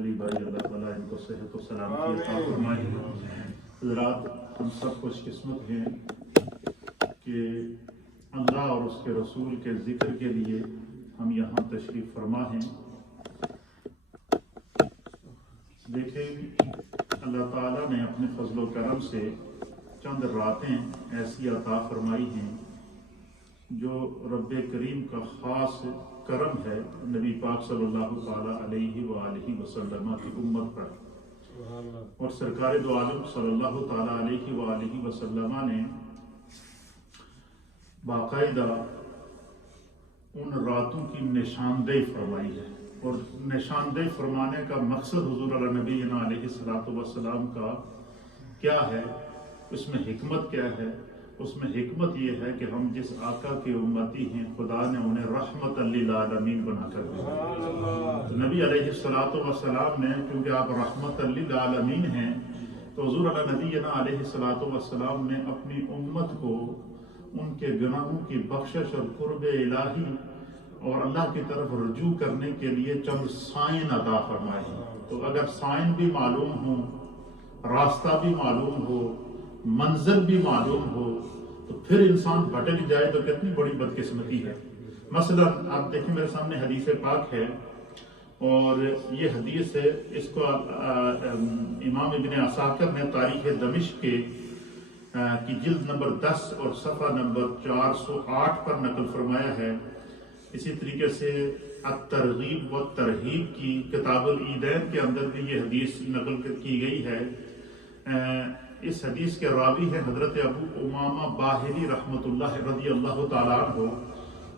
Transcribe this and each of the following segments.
بھائی اللہ تعالیٰ ان کو صحت و سلامتی عطا فرمائے۔ حضرات، ہم سب خوش قسمت ہیں کہ اللہ اور اس کے رسول کے ذکر کے لیے ہم یہاں تشریف فرما ہیں۔ دیکھیں، اللہ تعالیٰ نے اپنے فضل و کرم سے چند راتیں ایسی عطا فرمائی ہیں جو رب کریم کا خاص کرم ہے نبی پاک صلی اللہ تعالیٰ علیہ وآلہ وسلم کی امت پر، اور سرکار دو عالم صلی اللہ تعالیٰ علیہ وآلہ وسلم نے باقاعدہ ان راتوں کی نشاندہی فرمائی ہے، اور نشاندہی فرمانے کا مقصد حضور علیہ نبی علیہ الصلوۃ والسلام کا کیا ہے، اس میں حکمت کیا ہے؟ اس میں حکمت یہ ہے کہ ہم جس آقا کے امتی ہیں خدا نے انہیں رحمت للعالمین بنا کر دیا۔ تو نبی علیہ الصلوۃ والسلام نے، کیونکہ آپ رحمت للعالمین ہیں، تو حضور علیہ نبی علیہ الصلوۃ والسلام نے اپنی امت کو ان کے گناہوں کی بخشش اور قرب الہی اور اللہ کی طرف رجوع کرنے کے لیے چند سائن عطا فرمائے ہیں۔ تو اگر سائن بھی معلوم ہو، راستہ بھی معلوم ہو، منزل بھی معلوم ہو، تو پھر انسان بھٹک جائے تو کتنی بڑی بدقسمتی ہے۔ مثلا آپ دیکھیں، میرے سامنے حدیث پاک ہے، اور یہ حدیث ہے، اس کو امام ابن عساکر نے تاریخ دمشق کی جلد نمبر 10 اور صفحہ نمبر 408 پر نقل فرمایا ہے۔ اسی طریقے سے الترغیب و ترہیب کی کتاب العیدین کے اندر بھی یہ حدیث نقل کی گئی ہے۔ اس حدیث کے راوی ہیں حضرت ابو امامہ باہلی رحمۃ اللہ رضی اللہ تعالیٰ عنہ۔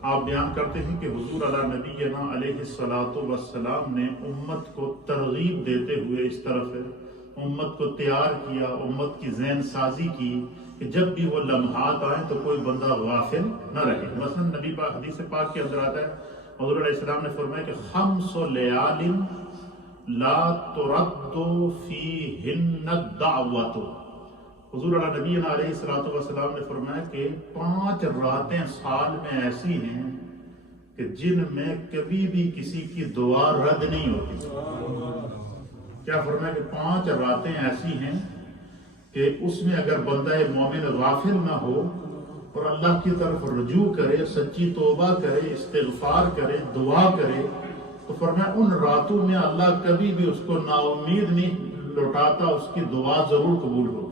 آپ بیان کرتے ہیں کہ حضور علیہ نبی علیہ الصلوۃ والسلام نے امت کو ترغیب دیتے ہوئے اس طرف امت کو تیار کیا، امت کی ذہن سازی کی کہ جب بھی وہ لمحات آئیں تو کوئی بندہ غافل نہ رہے۔ مثلا نبی پاک حدیث پاک کے اندر آتا ہے، حضور علیہ السلام نے فرمایا کہ 5 لیال لا ترد فیہن الدعوۃ۔ حضور علیہ نبی علیہ الصلوۃ والسلام نے فرمایا کہ 5 راتیں سال میں ایسی ہیں کہ جن میں کبھی بھی کسی کی دعا رد نہیں ہوتی۔ کیا فرمایا کہ 5 راتیں ایسی ہیں کہ اس میں اگر بندہ مومن غافل نہ ہو اور اللہ کی طرف رجوع کرے، سچی توبہ کرے، استغفار کرے، دعا کرے، تو فرمایا ان راتوں میں اللہ کبھی بھی اس کو نا امید نہیں لوٹاتا، اس کی دعا ضرور قبول ہوگی۔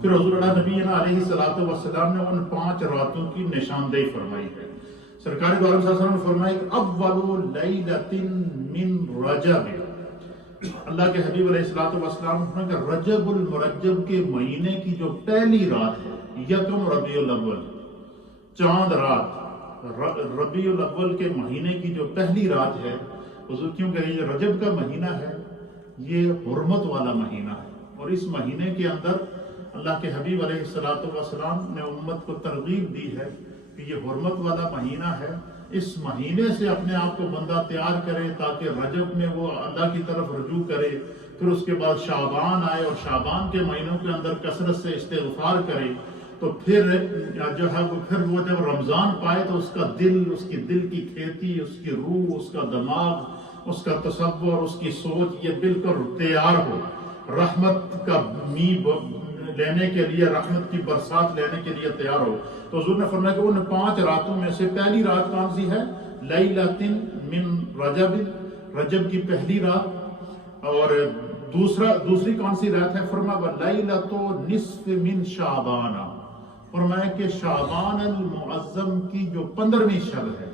پھر حضور علیہ نبی علیہ الصلوۃ والسلام نے ان 5 راتوں کی نشاندہی فرمائی ہے۔ سرکار دو عالم صلی اللہ علیہ وسلم نے فرمایا کہ اول لیلۃ من رجب، اللہ کے حبیب علیہ الصلوۃ والسلام نے فرمایا کہ رجب المرجب کے مہینے کی جو پہلی رات ہے، یکم ربیع الاول، چاند رات، ربیع الاول کے مہینے کی جو پہلی رات ہے، حضور کیونکہ یہ رجب کا مہینہ ہے، یہ حرمت والا مہینہ ہے، اور اس مہینے کے اندر اللہ کے حبیب علیہ الصلوۃ والسلام نے امت کو ترغیب دی ہے کہ یہ حرمت والا مہینہ ہے، اس مہینے سے اپنے آپ کو بندہ تیار کرے تاکہ رجب میں وہ اللہ کی طرف رجوع کرے، پھر اس کے بعد شعبان آئے اور شعبان کے مہینوں کے اندر کثرت سے استغفار کرے، تو پھر جو ہے وہ جب رمضان پائے تو اس کا دل، اس کی دل کی کھیتی، اس کی روح، اس کا دماغ، اس کا تصور، اس کی سوچ یہ بالکل تیار ہو رحمت کا لینے کے لیے، رحمت کی برسات لینے کے لیے تیار ہو۔ تو حضور نے فرمایا کہ ان 5 راتوں میں سے پہلی رات کون سی ہے؟ لیلۃ من رجب، رجب کی پہلی رات، اور دوسری کون سی رات ہے؟ فرمایا لیلۃ نصف من شعبان، فرمایا کہ شعبان المعظم کی جو 15ویں شب ہے،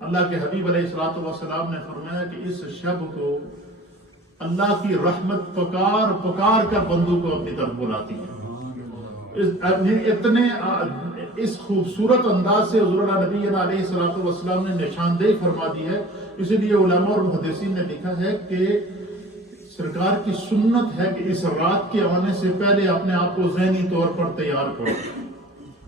اللہ کے حبیب علیہ الصلوۃ والسلام نے فرمایا کہ اس شب کو اللہ کی رحمت پکار پکار کر بندوں کو اپنی طرف بلاتی ہے۔ اتنے اس خوبصورت انداز سے حضور نبی علیہ الصلوۃ والسلام نے نشاندہی فرما دی ہے۔ اسی لیے علماء اور محدثین نے لکھا ہے کہ سرکار کی سنت ہے کہ اس رات کے آنے سے پہلے اپنے آپ کو ذہنی طور پر تیار کرو۔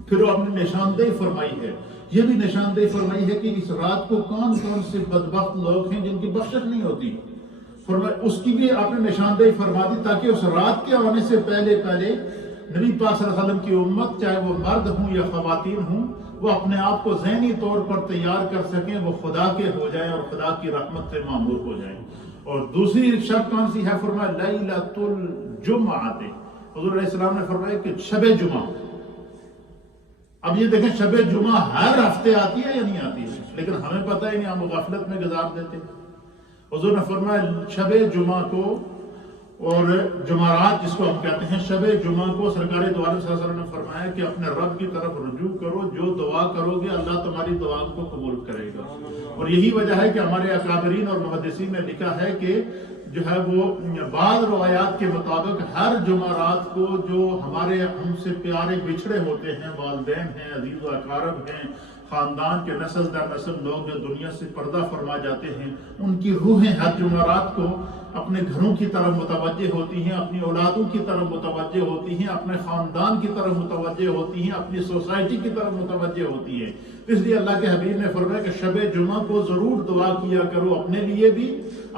پھر وہ آپ نے نشاندہی فرمائی ہے، یہ بھی نشاندہی فرمائی ہے کہ اس رات کو کون کون سے بدبخت لوگ ہیں جن کی بخشش نہیں ہوتی، اس کی بھی آپ نے نشاندہی فرما دی تاکہ اس رات کے آنے سے پہلے نبی پاک صلی اللہ علیہ وسلم کی امت، چاہے وہ مرد ہوں یا خواتین ہوں، وہ اپنے آپ کو ذہنی طور پر تیار کر سکیں، وہ خدا کے ہو جائیں اور خدا کی رحمت سے معمور ہو جائیں۔ اور دوسری شب کون سی ہے؟ فرمایا لیلۃ الجمعہ، حضور علیہ السلام نے فرمایا کہ شب جمعہ. اب یہ دیکھیں شب جمعہ ہر ہفتے آتی ہے یا نہیں آتی ہے، لیکن ہمیں پتہ ہی نہیں، ہم غفلت میں گزار دیتے ہیں. حضور نے فرمایا شب جمعہ کو، اور جمعرات جس کو ہم کہتے ہیں، شب جمعہ کو سرکار دو عالم صلی اللہ علیہ وسلم نے فرمایا کہ اپنے رب کی طرف رجوع کرو، جو دعا کرو گے اللہ تمہاری دعا کو قبول کرے گا. اور یہی وجہ ہے کہ ہمارے اکابرین اور محدثین نے لکھا ہے کہ جو ہے وہ بعض روایات کے مطابق ہر جمعرات کو جو ہمارے ہم سے پیارے بچھڑے ہوتے ہیں، والدین ہیں، عزیز و اقارب ہیں، خاندان کے نسل در نسل لوگ جو دنیا سے پردہ فرما جاتے ہیں، ان کی روحیں ہر جمعرات کو اپنے گھروں کی طرف متوجہ ہوتی ہیں، اپنی اولادوں کی طرف متوجہ ہوتی ہیں، اپنے خاندان کی طرف متوجہ ہوتی ہیں، اپنی سوسائٹی کی طرف متوجہ ہوتی ہیں. اس لیے اللہ کے حبیب نے فرمایا کہ شب جمعہ کو ضرور دعا کیا کرو، اپنے لیے بھی،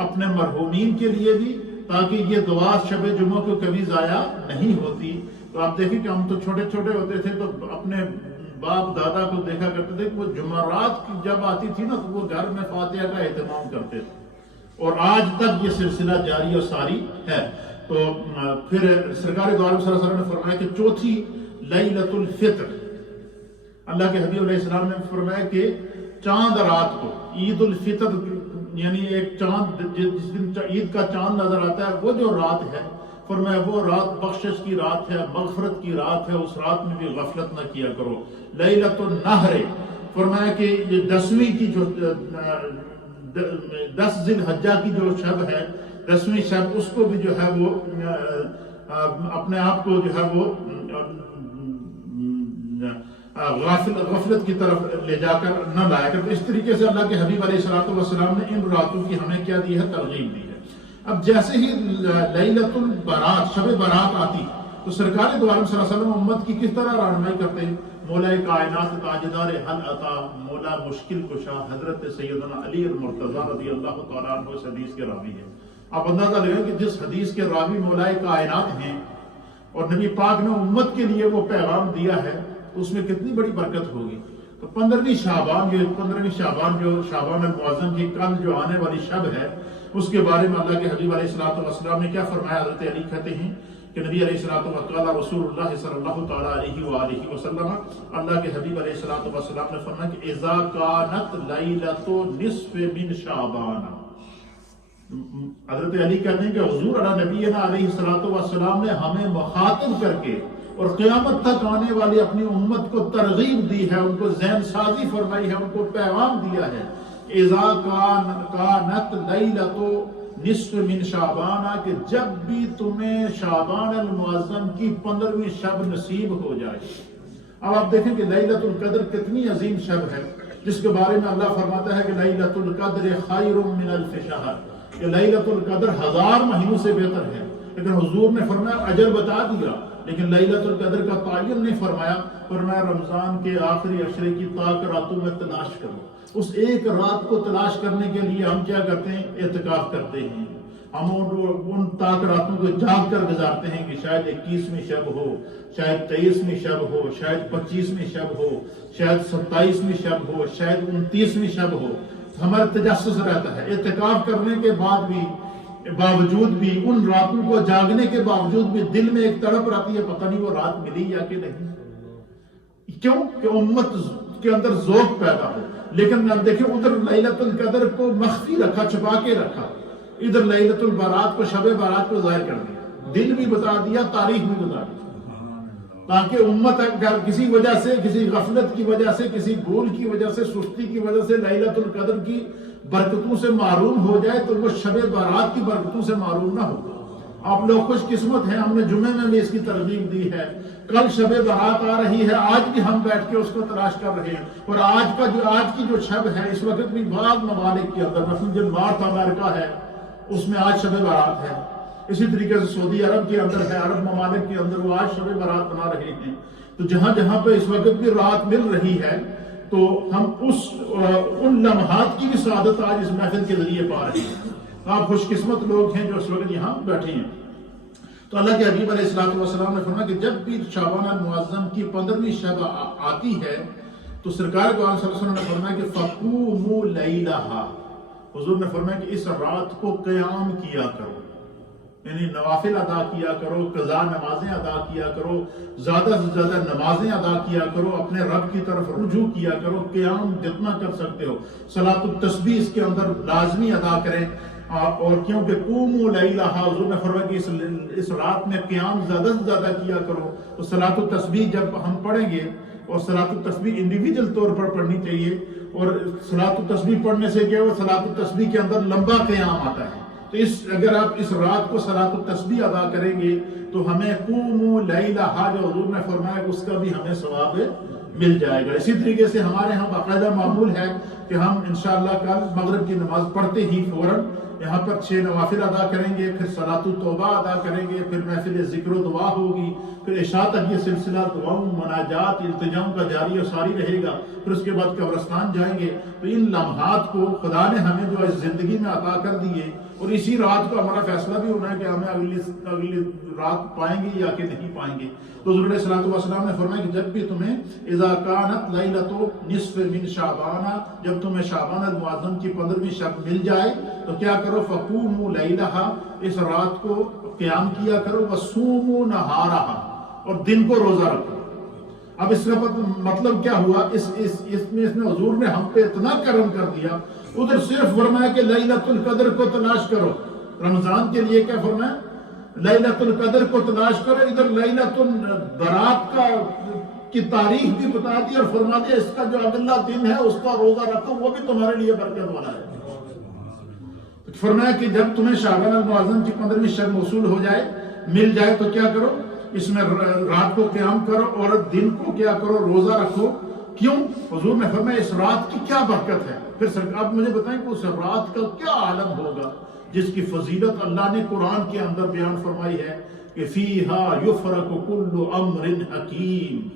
اپنے مرحومین کے لیے بھی، تاکہ یہ دعا شب جمعہ کو کبھی ضائع نہیں ہوتی. تو آپ دیکھیں کہ ہم تو چھوٹے چھوٹے ہوتے تھے تو اپنے باپ دادا کو دیکھا کرتے تھے کہ وہ جمعرات کی جب آتی تھی نا تو وہ گھر میں فاتحہ کا اہتمام کرتے تھے، اور آج تک یہ سلسلہ جاری اور ساری ہے. تو پھر سرکار دو عالم صلی اللہ علیہ وسلم نے فرمایا کہ چوتھی لیلۃ الفطر، اللہ کے حبیب علیہ السلام نے فرمایا کہ چاند رات کو، عید الفطر یعنی ایک چاند جس دن عید کا چاند نظر آتا ہے، وہ جو رات ہے، فرمایا وہ رات بخشش کی رات ہے، مغفرت کی رات ہے، اس رات میں بھی غفلت نہ کیا کرو. لیلۃ النحر، فرمایا کہ یہ 10ویں کی جو 10 ذی الحجہ کی جو شب ہے، 10ویں شب، اس کو بھی جو ہے وہ اپنے آپ کو جو ہے وہ غفلت کی طرف لے جا کر نہ لایا کر. اس طریقے سے اللہ کے حبیب علیہ السلام نے ان راتوں کی ہمیں کیا دی ہے؟ ترغیب دی ہے. اب جیسے ہی لیلۃ البرات، شب برات آتی تو سرکار دو عالم صلی اللہ علیہ وسلم امت کی کس طرح رہنمائی کرتے ہیں؟ مولا کائنات تاجدار حل عطا، مولا مشکل کشا حضرت سیدنا علی المرتضیٰ رضی اللہ تعالیٰ عنہ اس حدیث کے راوی ہیں. آپ اندازہ لگیں کہ جس حدیث کے راوی مولا کائنات ہیں اور نبی پاک نے امت کے لیے وہ پیغام دیا ہے، تو اس میں کتنی بڑی برکت ہوگی. تو 15ویں شعبان، یہ 15ویں شعبان جو شعبان المعظم کی کل جو آنے والی شب ہے، اس کے بارے میں اللہ کے حبیب علیہ السلام نے کیا فرمایا؟ حضرت علی کہتے ہیں کہ نبی علیہ السلام رسول اللہ صلی اللہ تعالیٰ علیہ وآلہ وسلم، اللہ کے حبیب علیہ السلام نے فرمایا کہ اذا کانت لیلۃ نصف من شعبان. حضرت علی کہتے ہیں کہ حضور نبینا علیہ السلام نے ہمیں مخاطب کر کے اور قیامت تک آنے والی اپنی امت کو ترغیب دی ہے، ان کو ذہن سازی فرمائی ہے، ان کو پیغام دیا ہے. اذا کانت لیلۃ نصف من شعبان، کہ جب بھی تمہیں شعبان المعظم کی 15ویں شب نصیب ہو جائے. اب آپ دیکھیں کہ لیلۃ القدر کتنی عظیم شب ہے، جس کے بارے میں اللہ فرماتا ہے کہ لیلۃ القدر خیر من الف شہر، کہ لیلۃ القدر 1000 مہینوں سے بہتر ہے. لیکن حضور نے فرمایا اجر بتا دیا، لیکن لیلۃ القدر کا تعین نہیں فرمایا. فرمایا رمضان کے آخری عشرے کی تاک راتوں میں تلاش کرو. اس ایک رات کو تلاش کرنے کے لیے ہم کیا کرتے ہیں؟ اعتکاف کرتے ہیں. ہم ان تاک راتوں کو جاگ کر گزارتے ہیں کہ شاید 21ویں شب ہو، شاید 23ویں شب ہو، شاید 25ویں شب ہو، شاید 27ویں شب ہو، شاید 29ویں شب ہو. ہمارا تجسس رہتا ہے. اعتکاف کرنے کے باوجود بھی ان راتوں کو جاگنے کے باوجود بھی دل میں ایک تڑپ رہتی ہے، پتہ نہیں وہ رات ملی یا کہ نہیں. کیوں؟ کہ امت کے اندر ذوق پیدا ہو. لیکن دیکھیں ادھر لیلۃ القدر کو مخفی رکھا، چھپا کے رکھا، ادھر لیلۃ البرات کو، شب برات کو ظاہر کر دیا، دل بھی بتا دیا، تاریخ بھی بتا دی، تاکہ امت اگر کسی وجہ سے، کسی غفلت کی وجہ سے، کسی بھول کی وجہ سے، سستی کی وجہ سے لیلۃ القدر کی برکتوں سے معروم ہو جائے تو وہ شب برات کی برکتوں سے معروم نہ ہو. آپ لوگ خوش قسمت ہیں، ہم نے جمعے میں بھی اس کی ترغیب دی ہے. کل شب برات آ رہی ہے، آج بھی ہم بیٹھ کے اس کو تلاش کر رہے ہیں. اور آج کی جو شب ہے، اس وقت بھی بعض ممالک کے اندر، مثلا جو نارتھ امریکہ ہے اس میں آج شب برات ہے. اسی طریقے سے سعودی عرب کے اندر ہے، عرب ممالک کے اندر وہ آج شب برات بنا رہے ہیں. تو جہاں جہاں پہ اس وقت بھی رات مل رہی ہے تو ہم ان لمحات کی بھی سعادت آج اس محفل کے ذریعے پا رہے ہیں. آپ خوش قسمت لوگ ہیں جو اس وقت یہاں بیٹھے ہیں. تو اللہ کے حبیب علیہ السلام نے فرمایا کہ جب بھی شعبان المعظم کی 15ویں شب آتی ہے تو سرکار کو صلی اللہ علیہ وسلم نے فرمایا کہ فقوموا لیلہا، حضور نے فرمایا کہ اس رات کو قیام کیا کرو، یعنی نوافل ادا کیا کرو، قضا نمازیں ادا کیا کرو، زیادہ سے زیادہ نمازیں ادا کیا کرو، اپنے رب کی طرف رجوع کیا کرو، قیام جتنا کر سکتے ہو، صلاۃ التسبیح اس کے اندر لازمی ادا کریں۔ اور کیونکہ قوموا لیلھا، حضور نے فرمایا کہ اس رات میں قیام زیادہ سے زیادہ کیا کرو۔ تو صلاۃ التسبیح جب ہم پڑھیں گے، اور صلاۃ التسبیح انڈیویجول طور پر پڑھنی چاہیے، اور صلاۃ التسبیح پڑھنے سے کیا ہو، صلاۃ التسبیح کے اندر لمبا قیام آتا ہے۔ تو اگر آپ اس رات کو صلاۃ التسبیح ادا کریں گے تو ہمیں قوموا لیلھا جو حضور نے فرمایا اس کا بھی ہمیں ثواب مل جائے گا۔ اسی طریقے سے ہمارے ہاں باقاعدہ معمول ہے کہ ہم انشاءاللہ کل مغرب کی نماز پڑھتے ہی فوراً یہاں پر 6 نوافل ادا کریں گے، پھر صلاۃ التوبہ ادا کریں گے، پھر محفل ذکر و دعا ہوگی، پھر عشاء تک یہ سلسلہ دعاؤں، مناجات، التجاؤں کا جاری و ساری رہے گا، پھر اس کے بعد قبرستان جائیں گے۔ تو ان لمحات کو خدا نے ہمیں جو اس زندگی میں عطا کر دیے، اور اسی رات کو ہمارا فیصلہ بھی ہونا ہے کہ ہمیں اگلی رات پائیں گے یا کہ نہیں پائیں گے۔ تو حضور علیہ الصلوۃ والسلام نے فرمایا کہ جب بھی تمہیں اذا کانت لیلۃ نصف من شعبان، جب تمہیں شعبان المعظم کی 15ویں شب مل جائے تو کیا کرو، فقوموا لیلھا، اس رات کو قیام کیا کرو، وصوموا نہارھا، اور دن کو روزہ رکھو۔ اب اس کا مطلب کیا ہوا، اس میں حضور نے ہم پہ اتنا کرم کر دیا۔ ادھر صرف فرمایا کہ لیلۃ القدر کو تلاش کرو، رمضان کے لیے کیا فرمایا، لیلۃ القدر کو تلاش کرو، ادھر لیلۃ البرات کی تاریخ بھی بتا دی اور فرما دیا اس کا جو اگلا دن ہے اس کا روزہ رکھو، وہ بھی تمہارے لیے برکت والا ہے۔ فرمایا کہ جب تمہیں شعبان المعظم کی 15ویں شب موصول ہو جائے، مل جائے، تو کیا کرو، اس میں رات کو قیام کرو اور دن کو کیا کرو، روزہ رکھو۔ کیوں؟ حضور نے فرمایا اس رات کی کیا برکت ہے۔ پھر آپ مجھے بتائیں کہ اس رات کا کیا عالم ہوگا جس کی فضیلت اللہ نے قرآن کے اندر بیان فرمائی ہے کہ فیہا یفرق کل امر حکیم۔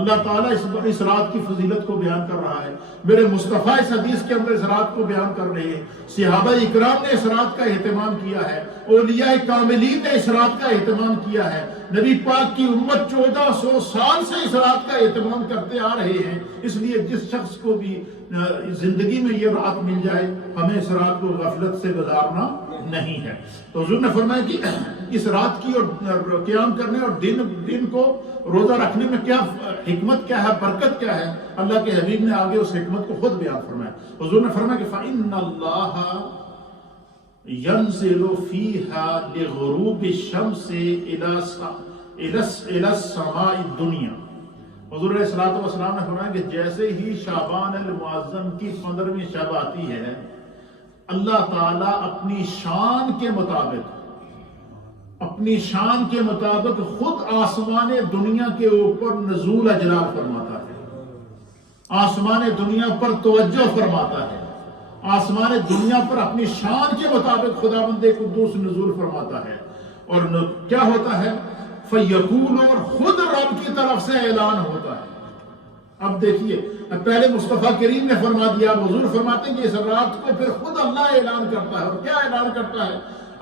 اللہ تعالیٰ اس رات کی فضیلت کو بیان کر رہا ہے، میرے مصطفیٰ اس حدیث کے اندر اس رات کو بیان کر رہے ہیں، صحابہ اکرام نے اس رات کا اہتمام کیا ہے، اولیاء کاملین نے اس رات کا اہتمام کیا ہے، نبی پاک کی امت 1400 سال سے اس رات کا اہتمام کرتے آ رہے ہیں۔ اس لیے جس شخص کو بھی زندگی میں یہ رات مل جائے، ہمیں اس رات کو غفلت سے گزارنا نہیں ہے۔ تو حضور نے فرمایا کہ اس رات کی اور قیام کرنے اور دن کو روزہ رکھنے میں کیا حکمت کیا ہے، برکت کیا ہے، اللہ کے حبیب نے آگے اس حکمت کو خود بیان فرمایا۔ حضور نے فرمایا کہ فَإِنَّ اللَّهَ يَنزِلُ فِيهَا لِغُرُوبِ الشَّمْسِ إِلَى السَّمَاءِ الدُّنْيَا۔ حضور علیہ الصلوۃ والسلام نے فرمایا کہ جیسے ہی شعبان المعظم کی 15ویں شب آتی ہے، اللہ تعالیٰ اپنی شان کے مطابق خود آسمان دنیا کے اوپر نزول اجلال فرماتا ہے، آسمان دنیا پر توجہ فرماتا ہے، آسمان دنیا پر اپنی شان کے مطابق خداوند قدوس نزول فرماتا ہے۔ اور کیا ہوتا ہے، فَيَقُولُ، اور خود رب کی طرف سے اعلان ہوتا ہے۔ اب دیکھیے، پہلے مصطفیٰ کریم نے فرما دیا، حضور فرماتے ہیں کہ اس رات کو پھر خود اللہ اعلان کرتا ہے۔ اور کیا اعلان کرتا ہے؟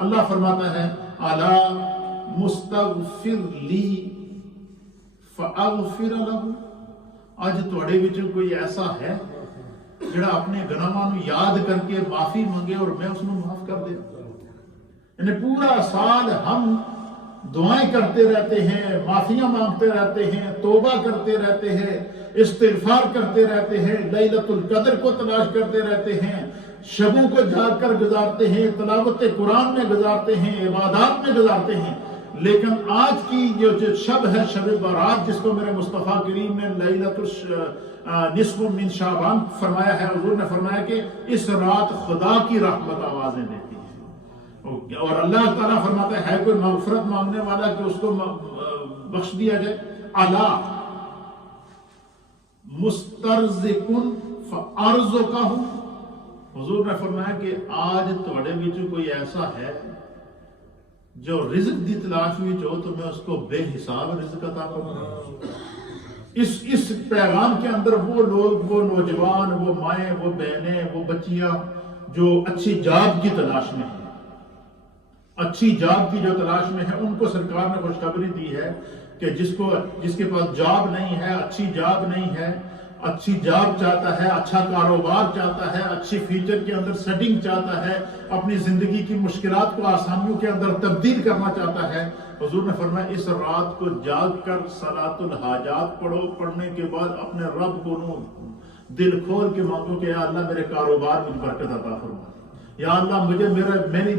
اللہ فرماتا ہے، اَلَا مُسْتَغْفِرْ لِي فَأَغْفِرَ لَهُ۔ آج تواڈے وچ کوئی ایسا ہے جڑا اپنے گناہاں نوں یاد کر کے معافی مانگے اور میں اس کو معاف کر دے؟ یعنی پورا سال ہم دعائیں کرتے رہتے ہیں، معافیاں مانگتے رہتے ہیں، توبہ کرتے رہتے ہیں، استغفار کرتے رہتے ہیں، لیلۃ القدر کو تلاش کرتے رہتے ہیں، شبوں کو جاگ کر گزارتے ہیں، تلاوت قرآن میں گزارتے ہیں، عبادات میں گزارتے ہیں، لیکن آج کی جو شب ہے، شب برات، جس کو میرے مصطفیٰ کریم نے لیلۃ نصف من شعبان فرمایا ہے، حضور نے فرمایا کہ اس رات خدا کی رحمت آوازیں دیتی ہے، اور اللہ تعالیٰ فرماتا ہے کوئی مغفرت مانگنے والا کہ اس کو بخش دیا جائے۔ الا مسترزقن فارزقہ، حضور نے فرمایا کہ آج تواڈے وچ کوئی ایسا ہے جو رزق دی تلاش وچ ہو تو میں اس کو بے حساب رزق عطا کروں۔ اس پیغام کے اندر وہ لوگ، وہ نوجوان، وہ مائیں، وہ بہنیں، وہ بچیاں جو اچھی جاب کی تلاش میں ہیں، اچھی جاب کی جو تلاش میں ہے، ان کو سرکار نے خوشخبری دی ہے کہ جس کے پاس جاب نہیں ہے، اچھی جاب نہیں ہے، اچھی جاب چاہتا ہے، اچھا کاروبار چاہتا ہے، اچھی فیوچر کے اندر سیٹنگ چاہتا ہے، اپنی زندگی کی مشکلات کو آسانیوں کے اندر تبدیل کرنا چاہتا ہے، حضور نے فرمایا اس رات کو جاگ کر صلاۃ الحاجات پڑھو، پڑھنے کے بعد اپنے رب کو دل کھول کے مانگو کہ یا اللہ میرے کاروبار میں برکت عطا فرما، یا اللہ مجھے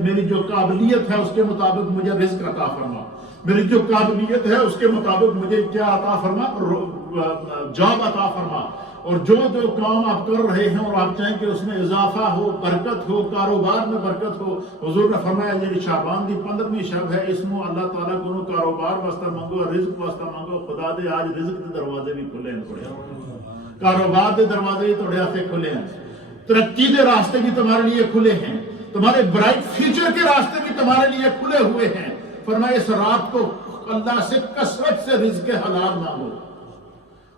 میری جو قابلیت ہے اس کے مطابق مجھے رزق عطا فرما، میری جو قابلیت ہے اس کے مطابق مجھے کیا عطا فرما، جاب عطا فرما، اور جو کام آپ کر رہے ہیں اور آپ چاہیں کہ اس میں اضافہ ہو، برکت ہو، کاروبار میں برکت ہو، حضور نے فرمایا یہ شعبان دی 15ویں شب ہے، اس میں اللہ تعالیٰ کو کاروبار واسطہ مانگو، رزق واسطہ مانگو، خدا دے آج رزق کے دروازے بھی کھلے ہیں، تھوڑے کاروبار دے دروازے بھی تھوڑے ہاتھے کھلے ہیں، ترقی دے راستے بھی تمہارے لیے کھلے ہیں، تمہارے برائٹ فیوچر کے راستے بھی تمہارے لیے کھلے ہوئے ہیں۔ فرمایا اس رات کو اللہ سے کثرت سے رزق حلال مانگو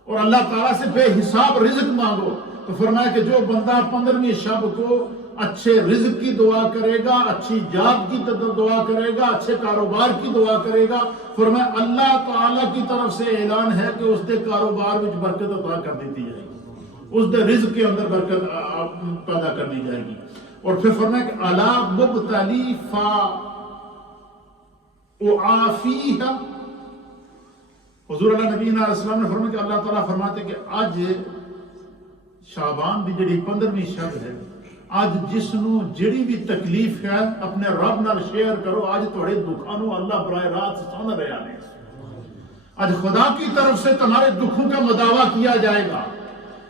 اور اللہ تعالیٰ سے بے حساب رزق مانگو۔ تو فرمایا کہ جو بندہ 15ویں شب کو اچھے رزق کی دعا کرے گا، اچھی جاب کی دعا کرے گا، اچھے کاروبار کی دعا کرے گا، فرمایا اللہ تعالیٰ کی طرف سے اعلان ہے کہ اس دے کاروبار میں برکت عطا کر دیتی جائے گی، اس دے رزق کے اندر برکت پیدا کر دی جائے گی۔ اور پھر فرمایا کہ الا مبتلی فا اعافیہا، حضور اللہ نبی علیہ السلام نے فرمایا کہ اللہ تعالیٰ فرماتے کہ آج شعبان دی جڑی 15ویں شب ہے، آج جس نو جڑی بھی تکلیف ہے اپنے رب نال شیئر کرو، آج تھوڑے دکھاں نو اللہ براہ راست سن رہا ہے، آج خدا کی طرف سے تمہارے دکھوں کا مداوع کیا جائے گا،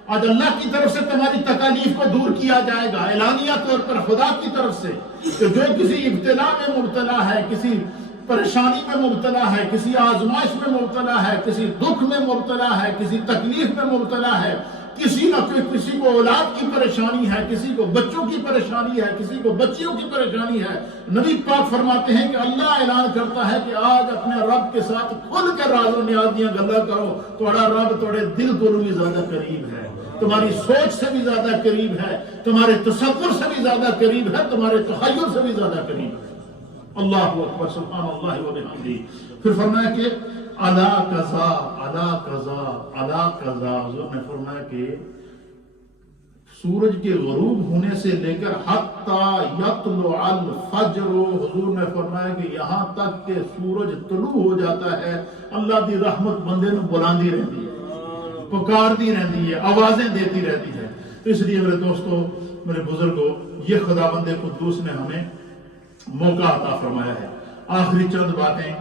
آج اللہ کی طرف سے تمہاری تکالیف کو دور کیا جائے گا، اعلانیہ طور پر خدا کی طرف سے کہ جو کسی ابتلا میں مبتلا ہے، کسی پریشانی میں مبتلا ہے، کسی آزمائش میں مبتلا ہے، کسی دکھ میں مبتلا ہے، کسی تکلیف میں مبتلا ہے، کسی نہ کسی کو اولاد کی پریشانی ہے، کسی کو بچوں کی پریشانی ہے، کسی کو بچیوں کی پریشانی ہے، نبی پاک فرماتے ہیں کہ اللہ اعلان کرتا ہے کہ آج اپنے رب کے ساتھ کھل کر راز و نیاز دیاں گلاں کرو، تھوڑا رب تھوڑے دل کو بھی زیادہ قریب ہے، تمہاری سوچ سے بھی زیادہ قریب ہے، تمہارے تصور سے بھی زیادہ قریب ہے، تمہارے تخیل سے بھی زیادہ قریب ہے۔ اللہ اکبر، سبحان اللہ و بحمدہ۔ پھر فرمایا کہ الا قضا الا قضا الا قضا، حضور نے فرمایا کہ سورج کے غروب ہونے سے لے کر حتی یطلع الفجر، حضور نے فرمایا کہ یہاں تک کہ سورج طلوع ہو جاتا ہے، اللہ دی رحمت بندے نو بلاندی رہتی ہے، پکاردی رہتی ہے، آوازیں دیتی رہتی ہے۔ تو اس لیے میرے دوستو، میرے بزرگوں، یہ خداوند قدوس نے ہمیں موقع عطا فرمایا ہے۔ آخری چند باتیں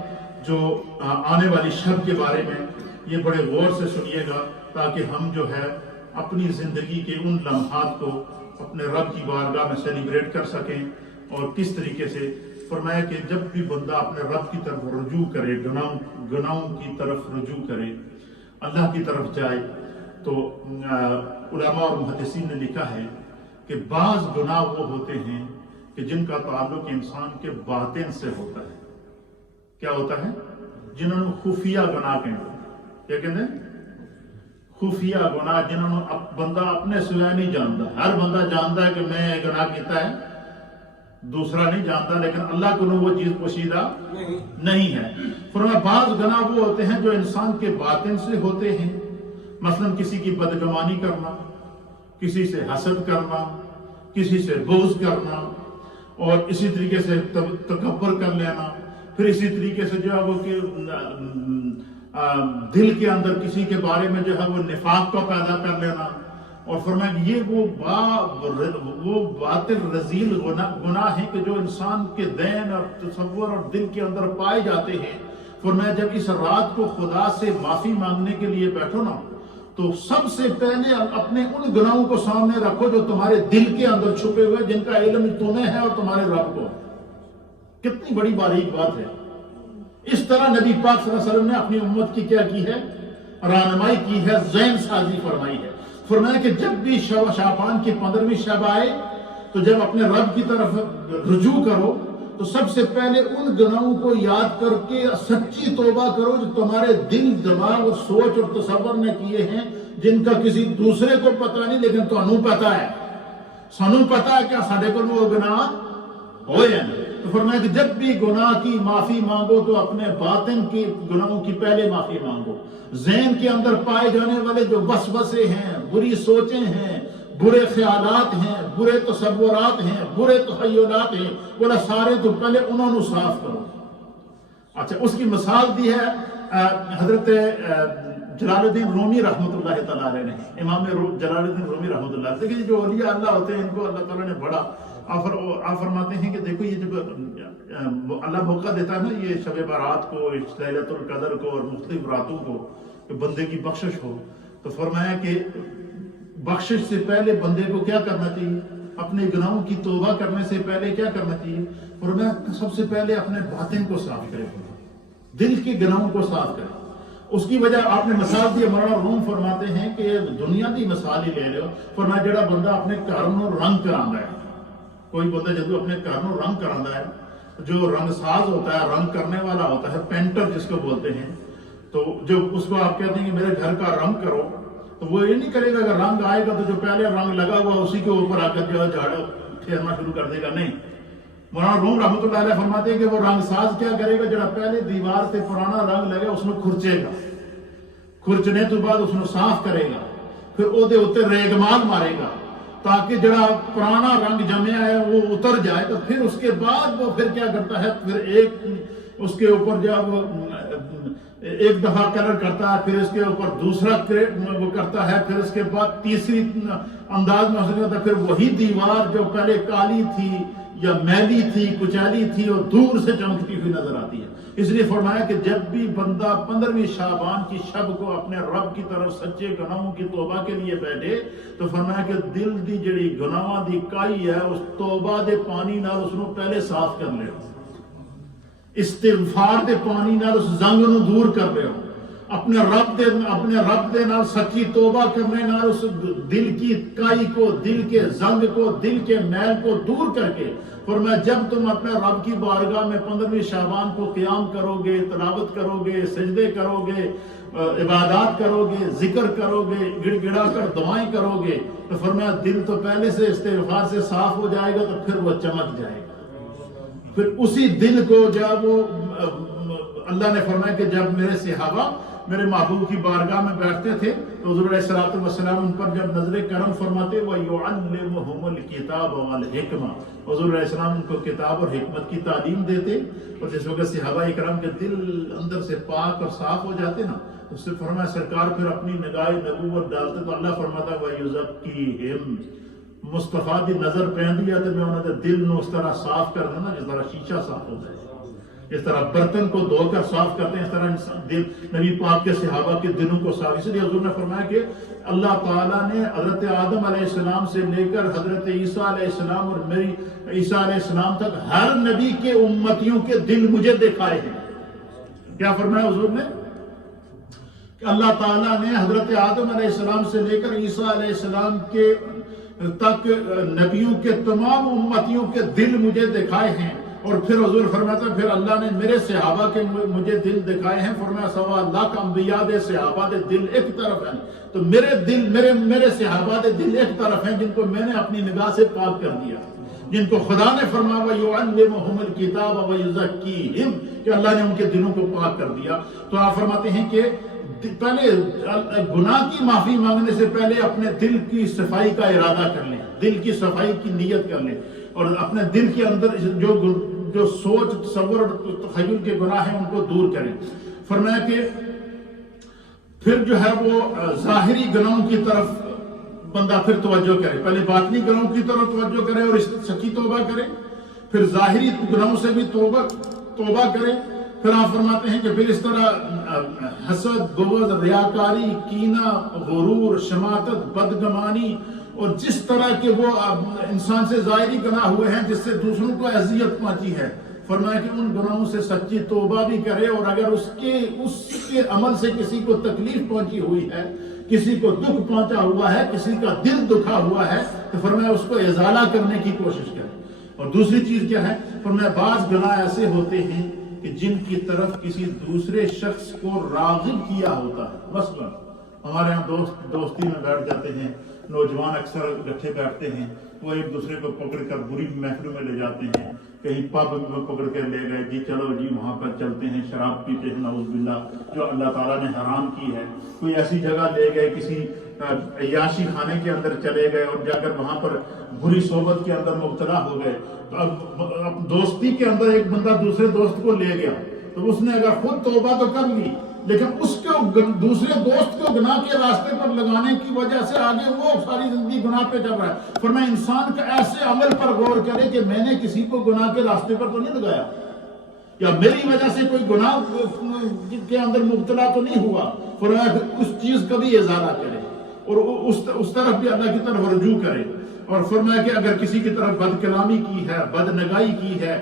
جو آنے والی شب کے بارے میں، یہ بڑے غور سے سنیے گا تاکہ ہم جو ہے اپنی زندگی کے ان لمحات کو اپنے رب کی بارگاہ میں سیلیبریٹ کر سکیں۔ اور کس طریقے سے فرمایا کہ جب بھی بندہ اپنے رب کی طرف رجوع کرے، گناہوں کی طرف رجوع کرے، اللہ کی طرف جائے، تو علماء اور محدثین نے لکھا ہے کہ بعض گناہ وہ ہوتے ہیں کہ جن کا تعلق انسان کے باطن سے ہوتا ہے۔ کیا ہوتا ہے؟ جنہوں نے خفیہ گناہ کہتے ہیں، کیا کہتے ہیں؟ خفیہ گناہ، جنہوں نے بندہ اپنے سوائے نہیں جانتا۔ ہر بندہ جانتا ہے کہ میں یہ گناہ کیتا ہے، دوسرا نہیں جانتا، لیکن اللہ کو وہ چیز پوشیدہ نہیں ہے۔ فرمایا بعض گناہ وہ ہوتے ہیں جو انسان کے باطن سے ہوتے ہیں، مثلا کسی کی بدگمانی کرنا، کسی سے حسد کرنا، کسی سے بغض کرنا، اور اسی طریقے سے تکبر کر لینا، پھر اسی طریقے سے جو ہے وہ کہ دل کے اندر کسی کے بارے میں جو ہے وہ نفاق کو پیدا کر لینا۔ اور فرمایا یہ وہ باطل رذیل گناہ ہیں کہ جو انسان کے ذہن اور تصور اور دل کے اندر پائے جاتے ہیں۔ فرمایا جب اس رات کو خدا سے معافی مانگنے کے لیے بیٹھو نا، تو سب سے پہلے اپنے ان گناہوں کو سامنے رکھو جو تمہارے دل کے اندر چھپے ہوئے، جن کا علم تمہیں ہے اور تمہارے رب کو۔ کتنی بڑی باریک بات ہے۔ اس طرح نبی پاک صلی اللہ علیہ وسلم نے اپنی امت کی کیا کی ہے؟ رہنمائی کی ہے، ذہن سازی فرمائی ہے۔ فرمایا کہ جب بھی شعبان کی 15ویں شب آئے تو جب اپنے رب کی طرف رجوع کرو تو سب سے پہلے ان گناہوں کو یاد کر کے سچی توبہ کرو جو تمہارے دل، دماغ اور سوچ اور تصور نے کیے ہیں، جن کا کسی دوسرے کو پتہ نہیں لیکن تمہیں پتہ ہے۔ سانوں پتہ ہے کہ ساڈے کول وہ گناہ ہوئے ہیں۔ تو فرمایا کہ جب بھی گناہ کی معافی مانگو تو اپنے باطن کی گناہوں کی پہلے معافی مانگو. ذہن کے اندر پائے جانے والے جو وسوسے ہیں، بری سوچیں ہیں، برے خیالات ہیں، برے تصورات ہیں، برے تخیلات ہیں، وہ سارے تو پہلے انہوں نے صاف کرو. اچھا، اس کی مثال دی ہے حضرت جلال الدین رومی رحمۃ اللہ تعالیٰ علیہ نے. امام جلال الدین رومی رحمۃ اللہ علیہ. دیکھیں جو اولیاء اللہ ہوتے ہیں ان کو اللہ تعالیٰ نے بڑا آپ فرماتے ہیں کہ دیکھو یہ جب اللہ موقع دیتا ہے نا، یہ شب برات کو، لیلۃ القدر کو اور مختلف راتوں کو کہ بندے کی بخشش ہو، تو فرمایا کہ بخشش سے پہلے بندے کو کیا کرنا چاہیے؟ اپنے گناہوں کی توبہ کرنے سے پہلے کیا کرنا چاہیے؟ فرمایا سب سے پہلے اپنے باطن کو صاف کرے، دل کے گناہوں کو صاف کرے. اس کی وجہ آپ نے مثال دی. مولانا روم فرماتے ہیں کہ دنیا کی مثال ہی لے لو. فرمایا جڑا بندہ اپنے گھر نوں رنگ کراندا ہے، کوئی بندہ جب اپنے گھر نوں رنگ کراندا ہے، جو رنگ ساز ہوتا ہے، رنگ کرنے والا ہوتا ہے، پینٹر جس کو بولتے ہیں، تو جب اس کو آپ کہتے ہیں کہ میرے گھر کا رنگ کرو، تو وہ یہ نہیں کرے گا اگر رنگ آئے گا تو جو پہلے رنگ لگا ہوا اسی کے اوپر آ کر جو ہے جھاڑ پھیرنا شروع کر دے گا. نہیں، مولانا روم رحمۃ اللہ علیہ فرماتے ہیں کہ وہ رنگ ساز کیا کرے گا؟ جڑا پہلے دیوار سے پرانا رنگ لگے اس میں کھرچے گا، کھرچنے تو بعد اس میں صاف کرے گا، پھر او دے اوتے ریگمال مارے گا تاکہ جڑا پرانا رنگ جمیا ہے وہ اتر جائے. تو پھر اس کے بعد وہ پھر کیا کرتا ہے؟ پھر ایک اس کے اوپر جب ایک دفعہ کلر کرتا ہے، پھر اس کے اوپر دوسرا وہ کرتا ہے، پھر اس کے بعد تیسری انداز میں حاصل کرتا ہے. پھر وہی دیوار جو پہلے کالی تھی یا میلی تھی، کچیلی تھی، اور دور سے چمکتی ہوئی نظر آتی ہے. اس لیے فرمایا کہ جب بھی بندہ 15ویں شعبان کی شب کو اپنے رب کی طرف سچے گناہوں کی توبہ کے لیے بیٹھے، تو فرمایا کہ دل دی جڑی گناہاں دی کائی ہے اس توبہ دے پانی نال اس نو پہلے صاف کر لے، استغفار دے پانی نال اس زنگ نو دور کر لے، اپنے رب دے نال سچی توبہ کرنے نال اس دل کی کائی کو، دل کے زنگ کو، دل کے میل کو دور کر کے. فرمایا جب تم اپنے رب کی بارگاہ میں 15ویں شعبان کو قیام کرو گے، تلاوت کرو گے، سجدے کرو گے، عبادات کرو گے، ذکر کرو گے، گڑ گڑا کر دعائیں کرو گے، تو فرمایا دل تو پہلے سے استغفار سے صاف ہو جائے گا، تو پھر وہ چمک جائے گا. پھر اسی دل کو جب وہ اللہ نے فرمایا کہ جب میرے صحابہ میرے محبوب کی بارگاہ میں بیٹھتے تھے تو حضور علیہ الصلوۃ والسلام ان پر جب نظر کرم فرماتے وَيُعَلِّمُهُمُ الْكِتَابَ وَالْحِكْمَةَ، حضور علیہ السلام ان کو کتاب اور حکمت کی تعلیم دیتے. اور جس وقت صحابہ اکرام کے دل اندر سے پاک اور صاف ہو جاتے نا، اس سے فرمایا سرکار پھر اپنی نگاہ نبوت ڈالتے تو اللہ فرماتا وَيُزَكِّيهِمْ، مصطفیٰ دی نظر پہندی ہے تو میں انہوں نے دل نو اس طرح صاف کر دینا جس طرح شیشہ صاف ہوتا ہے، اس طرح برتن کو دھو کر صاف کرتے ہیں، اس طرح دل نبی پاک کے صحابہ کے دلوں کو صاف. اس لیے حضور نے فرمایا کہ اللہ تعالیٰ نے حضرت آدم علیہ السلام سے لے کر حضرت عیسیٰ علیہ السلام اور میری عیسیٰ علیہ السلام تک ہر نبی کے امتیوں کے دل مجھے دکھائے ہیں. کیا فرمایا حضور نے؟ کہ اللہ تعالیٰ نے حضرت آدم علیہ السلام سے لے کر عیسیٰ علیہ السلام کے تک نبیوں کے تمام امتیوں کے دل مجھے دکھائے ہیں. اور پھر حضور فرماتا پھر اللہ نے میرے صحابہ کے مجھے دل دکھائے ہیں. فرمایا 1.25 انبیاء دے صحابہ دے دل ایک طرف ہیں، تو میرے صحابہ دے دل ایک طرف ہیں جن کو میں نے اپنی نگاہ سے پاک کر دیا، جن کو خدا نے فرمایا وَيُعَلِّمُهُمُ الْكِتَابَ وَيُزَكِّيهِمْ کہ اللہ نے ان کے دلوں کو پاک کر دیا. تو آپ فرماتے ہیں کہ پہلے گناہ کی معافی مانگنے سے پہلے اپنے دل کی صفائی کا ارادہ کر لیں، دل کی صفائی کی نیت کر لیں، اور اپنے دل کے اندر جو سوچ تصور اور تخیل کے گناہ ہیں ان کو دور کریں. فرمایا کہ پھر جو ہے وہ ظاہری گناہوں کی طرف بندہ پھر توجہ کرے، پہلے باطنی گناہوں کی طرف توجہ کرے اور اس سچی توبہ کرے، پھر ظاہری گناہوں سے بھی توبہ کرے. پھر آپ فرماتے ہیں کہ پھر اس طرح حسد، بغض، ریاکاری، کینہ، غرور، شماتت، بدگمانی اور جس طرح کے وہ انسان سے ظاہری گناہ ہوئے ہیں جس سے دوسروں کو اذیت پہنچی ہے، فرمایا کہ ان گناہوں سے سچی توبہ بھی کرے، اور اگر اس کے عمل سے کسی کو تکلیف پہنچی ہوئی ہے، کسی کو دکھ پہنچا ہوا ہے، کسی کا دل دکھا ہوا ہے، تو فرمایا اس کو ازالہ کرنے کی کوشش کرے. اور دوسری چیز کیا ہے؟ فرمایا بعض گناہ ایسے ہوتے ہیں کہ جن کی طرف کسی دوسرے شخص کو راغب کیا ہوتا ہے. مثلا ہمارے ہاں دوستی میں بیٹھ جاتے ہیں نوجوان اکثر اکٹھے بیٹھتے ہیں، وہ ایک دوسرے کو پکڑ کر بری محفلوں میں لے جاتے ہیں، کہیں پب میں پکڑ کر لے گئے، جی چلو جی وہاں پر چلتے ہیں، شراب پیتے ہیں نعوذ باللہ، جو اللہ تعالیٰ نے حرام کی ہے، کوئی ایسی جگہ لے گئے، کسی عیاشی خانے کے اندر چلے گئے اور جا کر وہاں پر بری صحبت کے اندر مبتلا ہو گئے، تو اب دوستی کے اندر ایک بندہ دوسرے دوست کو لے گیا، تو اس نے اگر خود توبہ تو کر لی، لیکن اس کو دوسرے دوست کو گناہ کے راستے پر لگانے کی وجہ سے آگے وہ ساری زندگی گناہ پہ چل رہا ہے۔ فرمایا انسان کا ایسے عمل پر غور کرے کہ میں نے کسی کو گناہ کے راستے پر تو نہیں لگایا، یا میری وجہ سے کوئی گناہ کے اندر مبتلا تو نہیں ہوا۔ فرمایا اس چیز کا بھی ازالہ کرے اور اس طرف بھی اللہ کی طرف رجوع کرے، اور فرمایا کہ اگر کسی کی طرف بد کلامی کی ہے، بد نگاہی کی ہے،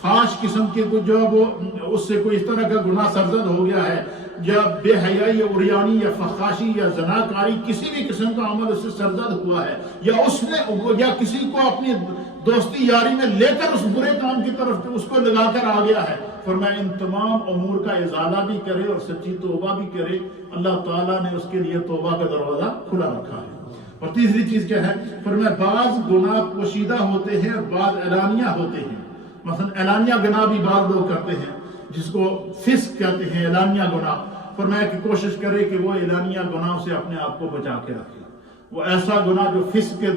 فاش قسم کے جو وہ اس سے کوئی اس طرح کا گناہ سرزد ہو گیا ہے، یا بے حیائی یا عریانی یا فحاشی یا زناکاری کسی بھی قسم کا عمل اس سے سرزد ہوا ہے، یا اس نے یا کسی کو اپنی دوستی یاری میں لے کر اس برے کام کی طرف اس کو لگا کر آ گیا ہے، فرمایا ان تمام امور کا ازالہ بھی کرے اور سچی توبہ بھی کرے۔ اللہ تعالیٰ نے اس کے لیے توبہ کا دروازہ کھلا رکھا ہے۔ اور تیسری چیز کیا ہے؟ فرمایا بعض گناہ پوشیدہ ہوتے ہیں اور بعض اعلانیہ ہوتے ہیں۔ مثلا اعلانیہ گناہ بھی بعض لوگ کرتے ہیں جس کو فسق کہتے ہیں، اعلانیہ گناہ۔ فرمایا کہ کوشش کرے کہ وہ اعلانیہ گناہ سے اپنے آپ کو بچا کے رکھے، وہ ایسا گناہ جو فسق کے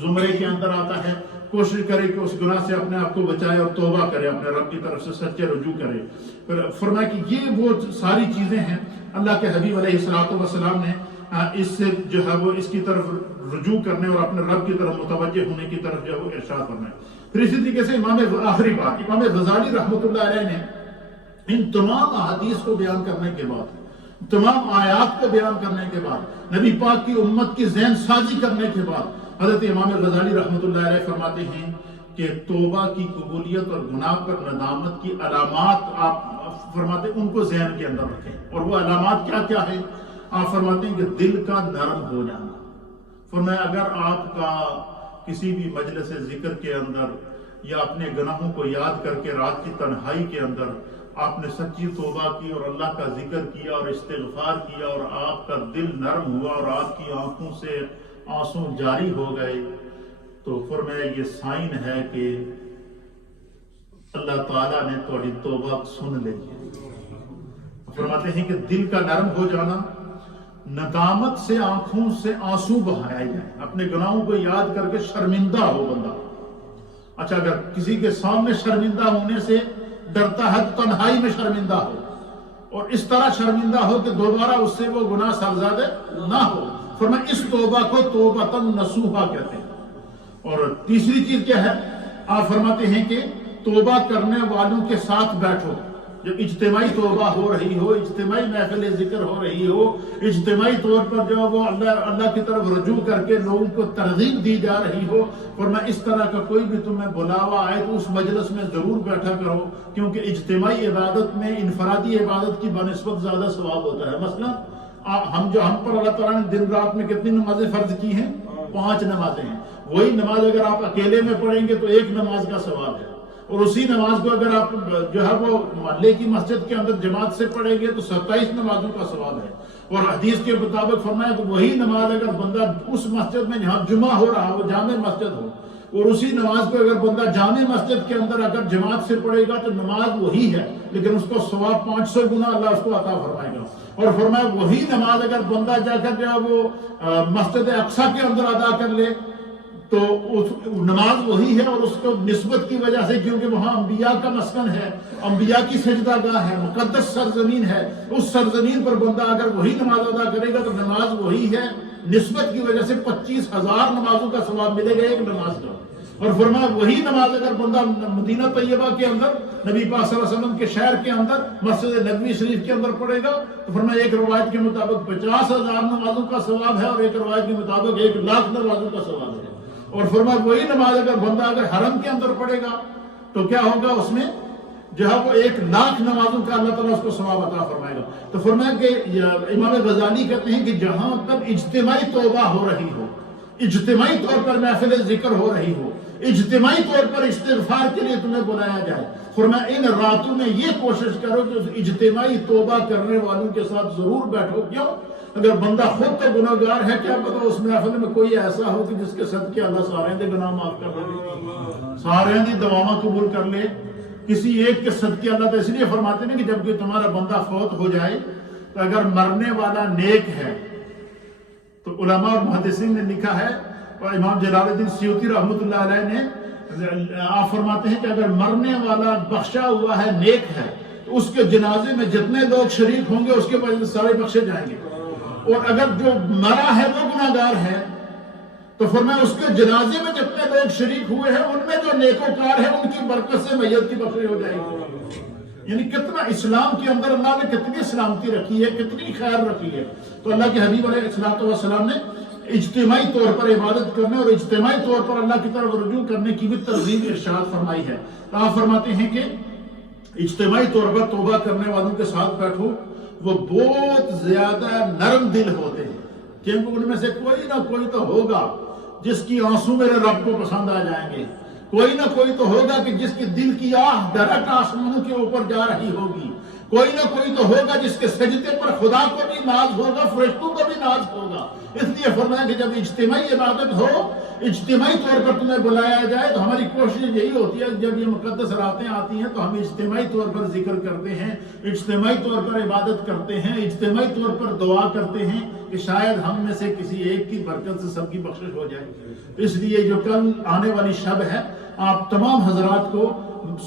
زمرے کے اندر آتا ہے، کوشش کرے کہ اس گناہ سے اپنے آپ کو بچائے اور توبہ کرے، اپنے رب کی طرف سے سچے رجوع کرے۔ پھر فرمایا کہ یہ وہ ساری چیزیں ہیں اللہ کے حبیب علیہ الصلوۃ والسلام نے اس سے جو ہے وہ اس کی طرف رجوع کرنے اور اپنے رب کی طرف متوجہ ہونے کی طرف جو ہے وہ ارشاد فرمایا۔ پھر اسی طریقے سے آخری بات، امام غزالی رحمۃ اللہ علیہ نے ان تمام احادیث کو بیان کرنے کے بعد، تمام آیات کو بیان کرنے کے بعد، نبی پاک کی امت کی ذہن سازی کرنے کے بعد، حضرت امام غزالی رحمۃ اللہ علیہ فرماتے ہیں کہ توبہ کی قبولیت اور گناہ پر ندامت کی علامات آپ فرماتے ہیں ان کو ذہن کے اندر رکھیں۔ اور وہ علامات کیا کیا ہیں؟ آپ فرماتے ہیں کہ دل کا نرم ہو جانا۔ فرمایا اگر آپ کا کسی بھی مجلس ذکر کے اندر یا اپنے گناہوں کو یاد کر کے رات کی تنہائی کے اندر آپ نے سچی توبہ کی اور اللہ کا ذکر کیا اور استغفار کیا اور آپ کا دل نرم ہوا اور آپ کی آنکھوں سے آنسو جاری ہو گئے، تو فرمایا یہ سائن ہے کہ اللہ تعالیٰ نے تھوڑی توبہ سن لی۔ فرماتے ہیں کہ دل کا نرم ہو جانا، ندامت سے آنکھوں سے آنسو بہائے جائیں، اپنے گناہوں کو یاد کر کے شرمندہ ہو بندہ۔ اچھا اگر کسی کے سامنے شرمندہ ہونے سے ڈرتا ہے تو تنہائی میں شرمندہ ہو، اور اس طرح شرمندہ ہو کہ دوبارہ اس سے وہ گناہ سرزاد نہ ہو۔ فرمایا اس توبہ کو توبۃ نصوحہ کہتے ہیں۔ اور تیسری چیز کیا ہے؟ آپ فرماتے ہیں کہ توبہ کرنے والوں کے ساتھ بیٹھو، جب اجتماعی توبہ ہو رہی ہو، اجتماعی محفل ذکر ہو رہی ہو، اجتماعی طور پر جو وہ اللہ کی طرف رجوع کر کے لوگوں کو ترغیب دی جا رہی ہو، ورنہ اس طرح کا کوئی بھی تمہیں بلاوا آئے تو اس مجلس میں ضرور بیٹھا کرو، کیونکہ اجتماعی عبادت میں انفرادی عبادت کی بنسبت زیادہ ثواب ہوتا ہے۔ مثلا ہم پر اللہ تعالیٰ نے دن رات میں کتنی نمازیں فرض کی ہیں؟ 5 نمازیں ہیں۔ وہی نماز اگر آپ اکیلے میں پڑھیں گے تو 1 نماز کا ثواب ہے، اور اسی نماز کو اگر آپ جو ہے وہ محلے کی مسجد کے اندر جماعت سے پڑھیں گے تو 27 نمازوں کا ثواب ہے۔ اور حدیث کے مطابق فرمایا کہ وہی نماز اگر بندہ اس مسجد میں جہاں جمعہ ہو رہا وہ جامع مسجد ہو، اور اسی نماز کو اگر بندہ جامع مسجد کے اندر اگر جماعت سے پڑھے گا تو نماز وہی ہے، لیکن اس کو ثواب 500 گنا اللہ اس کو عطا فرمائے گا۔ اور فرمایا وہی نماز اگر بندہ جا کر جو وہ مسجد اقصیٰ کے اندر ادا کر لے تو نماز وہی ہے، اور اس کو نسبت کی وجہ سے، کیونکہ وہاں انبیاء کا مسکن ہے، انبیاء کی سجدہ گاہ ہے، مقدس سرزمین ہے، اس سرزمین پر بندہ اگر وہی نماز ادا کرے گا تو نماز وہی ہے، نسبت کی وجہ سے 25,000 نمازوں کا ثواب ملے گا ایک نماز کا۔ اور فرمایا وہی نماز اگر بندہ مدینہ طیبہ کے اندر، نبی پاک صلی اللہ علیہ وسلم کے شہر کے اندر، مسجد نبوی شریف کے اندر پڑھے گا تو فرمایا ایک روایت کے مطابق 50,000 نمازوں کا ثواب ہے، اور ایک روایت کے مطابق 1,00,000 نمازوں کا ثواب ہے۔ اور فرمایا وہی نماز اگر بندہ اگر حرم کے اندر پڑھے گا تو کیا ہوگا؟ اس میں جو ہے وہ 1,00,000 نمازوں کا اللہ تعالیٰ اس کو ثواب عطا فرمائے گا۔ تو فرمایا کہ امام غزالی کہتے ہیں کہ جہاں تک اجتماعی توبہ ہو رہی ہو، اجتماعی طور پر محفل ذکر ہو رہی ہو، اجتماعی طور پر استغفار کے لیے تمہیں بلایا جائے، فرمایا ان راتوں میں یہ کوشش کرو کہ اس اجتماعی توبہ کرنے والوں کے ساتھ ضرور بیٹھو۔ کیوں؟ اگر بندہ خود تو گناہگار ہے، کیا پتہ اس محفل میں کوئی ایسا ہو کہ جس کے صدقے اللہ سارے دے گناہ معاف کر دے، سارے دی دعاواں قبول کر لے۔ کسی ایک کے صدقے اللہ تو اس لیے فرماتے ہیں کہ جب کہ تمہارا بندہ فوت ہو جائے تو اگر مرنے والا نیک ہے تو علماء اور محدثین نے لکھا ہے، اور امام جلال الدین سیوطی رحمۃ اللہ علیہ نے آپ فرماتے ہیں کہ اگر مرنے والا بخشا ہوا ہے، نیک ہے، تو اس کے جنازے میں جتنے لوگ شریک ہوں گے اس کے وجہ سے سارے بخشے جائیں گے، اور اگر جو مرا ہے وہ گناہگار ہے تو فرمایا اس کے جنازے میں جتنے لوگ شریک ہوئے ہیں ان میں جو نیکوکار ہیں ان کی برکت سے میت کی بخشش ہو جائے گی۔ یعنی کتنا اسلام کے اندر اللہ نے کتنی سلامتی رکھی ہے، کتنی خیر رکھی ہے۔ تو اللہ کے حبیب علیہ السلام نے اجتماعی طور پر عبادت کرنے اور اجتماعی طور پر اللہ کی طرف رجوع کرنے کی بھی ترغیب ارشاد فرمائی ہے۔ تو آپ فرماتے ہیں کہ اجتماعی طور پر توبہ کرنے والوں کے ساتھ بیٹھو، وہ بہت زیادہ نرم دل ہوتے ہیں، کیونکہ ان میں سے کوئی نہ کوئی تو ہوگا جس کی آنسو میرے رب کو پسند آ جائیں گے، کوئی نہ کوئی تو ہوگا کہ جس کے دل کی آہ ڈائریکٹ آسمانوں کے اوپر جا رہی ہوگی، کوئی نہ کوئی تو ہوگا جس کے سجدے پر خدا کو بھی ناز ہوگا، فرشتوں کو بھی ناز ہوگا۔ اس لیے فرمایا کہ جب اجتماعی عبادت ہو، اجتماعی طور پر تمہیں بلایا جائے، تو ہماری کوشش یہی ہوتی ہے جب یہ مقدس راتیں آتی ہیں تو ہم اجتماعی طور پر ذکر کرتے ہیں، اجتماعی طور پر عبادت کرتے ہیں، اجتماعی طور پر دعا کرتے ہیں کہ شاید ہم میں سے کسی ایک کی برکت سے سب کی بخشش ہو جائے۔ اس لیے جو کل آنے والی شب ہے، آپ تمام حضرات کو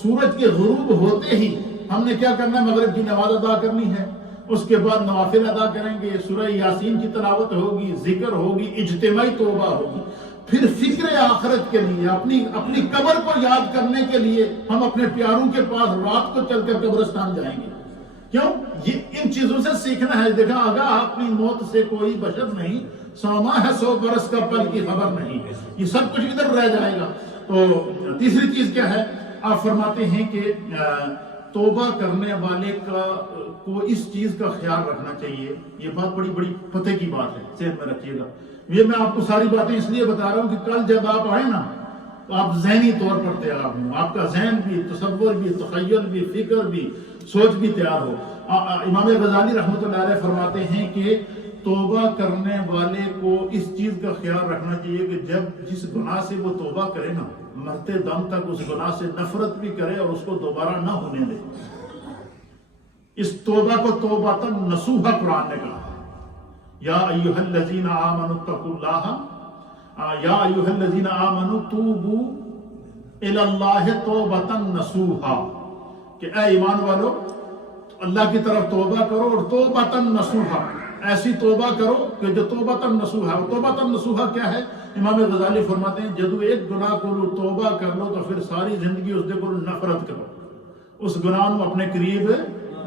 سورج کے غروب ہوتے ہی ہم نے کیا کرنا ہے، مغرب کی نماز ادا کرنی ہے، اس کے بعد نوافل ادا کریں گے، سورہ یاسین کی تلاوت ہوگی، ذکر ہوگی، اجتماعی توبہ ہوگی، پھر فکر آخرت کے لیے اپنی قبر کو یاد کرنے کے لیے ہم اپنے پیاروں کے پاس رات کو چل کر قبرستان جائیں گے۔ کیوں؟ یہ ان چیزوں سے سیکھنا ہے۔ دیکھا آگاہ اپنی موت سے کوئی بشر نہیں، ساما ہے 100 برس کا پل کی خبر نہیں، یہ سب کچھ ادھر رہ جائے گا۔ تو تیسری چیز کیا ہے، آپ فرماتے ہیں کہ توبہ کرنے والے کو اس چیز کا خیال رکھنا چاہیے، یہ بات بڑی پتہ کی بات ہے، ذہن میں رکھیے گا۔ یہ میں آپ کو ساری باتیں اس لیے بتا رہا ہوں کہ کل جب آپ آئیں نا تو آپ ذہنی طور پر تیار ہوں، آپ کا ذہن بھی، تصور بھی، تخیل بھی، فکر بھی، سوچ بھی تیار ہو۔ امام غزالی رحمۃ اللہ علیہ فرماتے ہیں کہ توبہ کرنے والے کو اس چیز کا خیال رکھنا چاہیے کہ جس گناہ سے وہ توبہ کرے نا، مرتے دم تک اس گناہ سے نفرت بھی کرے اور اس کو دوبارہ نہ ہونے دے۔ اس توبہ کو توبۃ نصوحہ قرآن نے کہا، یا ایھا الذین آمنوا اتقوا اللہ، یا ایھا الذین آمنوا توبوا الی اللہ توبۃ نصوحہ، کہ اے ایمان والو اللہ کی طرف توبہ کرو، اور توبۃ نصوحہ، ایسی توبہ کرو کہ جو توبۃ نصوحہ۔ توبۃ نصوحہ کیا ہے؟ امام غزالی فرماتے ہیں جدو ایک گناہ کو توبہ کر لو تو پھر ساری زندگی اس دے کو نفرت کرو، اس گناہ کو اپنے قریب